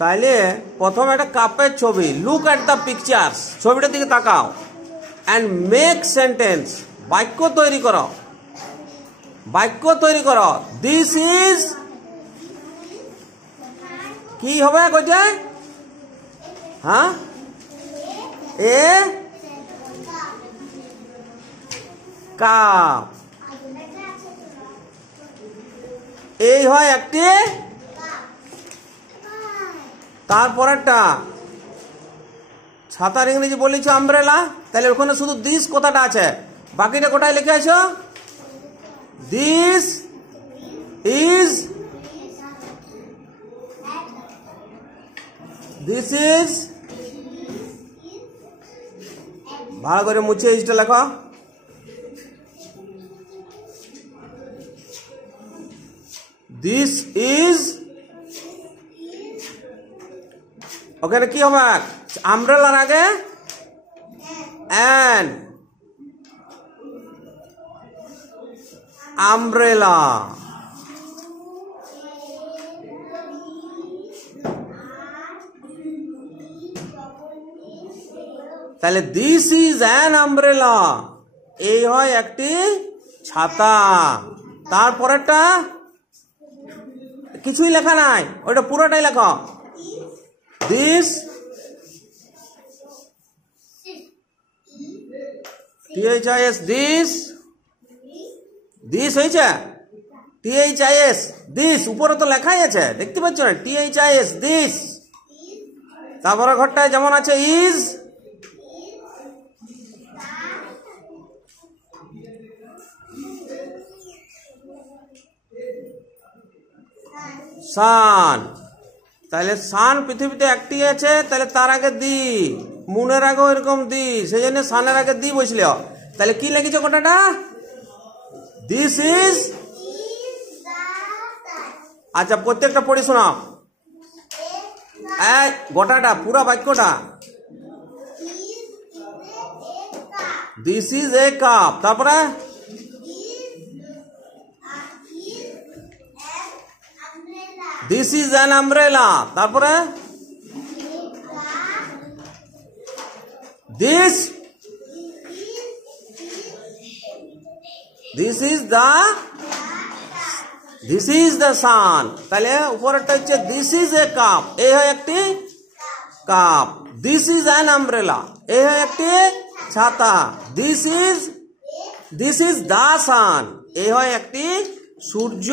তাইলে প্রথম একটা কাপের ছবি, লুক এট দ্য পিকচার্স, ছবিটার দিকে তাকাও, অ্যান্ড মেক সেন্টেন্স, বাক্য তৈরি করো, বাক্য তৈরি করো। দিস ইজ কি হবে কইছে? হ্যাঁ, এ কাপ, এই হয় একটি। তারপরেরটা ছাতার ইংরেজি বলেছ আমব্রেলা, তাহলে ওখানে শুধু দিস কথাটা আছে, বাকিটা কোথায় লিখে আছো? দিস ইজ, দিস ইজ, ভালো করে মুছে ইজটা লেখো। দিস ইজ, ওখানে কি হবে? আমব্রেলার আগে অ্যান, আমব্রেলা। তাহলে দিস ইজ অ্যান আমব্রেলা, এই হয় একটি ছাতা। তারপরেরটা কিছুই লেখা নাই, ওইটা পুরোটাই লেখো। দিস, THIS, দিস, দিস হয়েছে THIS, দিস উপরে তো লেখাই আছে, দেখতে পাচ্ছ না? THIS, this. তারপরে ঘরটায় যেমন আছে ইজ, সান। তাহলে সান পৃথিবীতে একটি আছে, তাহলে তার আগে দি, মুনের আগেও এরকম দি, সেই জন্য সানের আগে দি বসল। তাহলে কি লিখেছ গোটাটা? This is. আচ্ছা, প্রত্যেকটা পড়ে শোনাও গোটাটা, পুরা বাক্যটা। দিস ইজ এ কাপ, তারপরে দিস ইজ অ্যান আমব্রেলা, তারপরে this, this is the, this is the sun. তাহলে উপরেরটা হচ্ছে দিস ইজ এ কাপ, এই হয় একটি cup. This is an umbrella, এই হয় একটি ছাতা। দিস ইজ দ্য সান, এই হয় একটি সূর্য।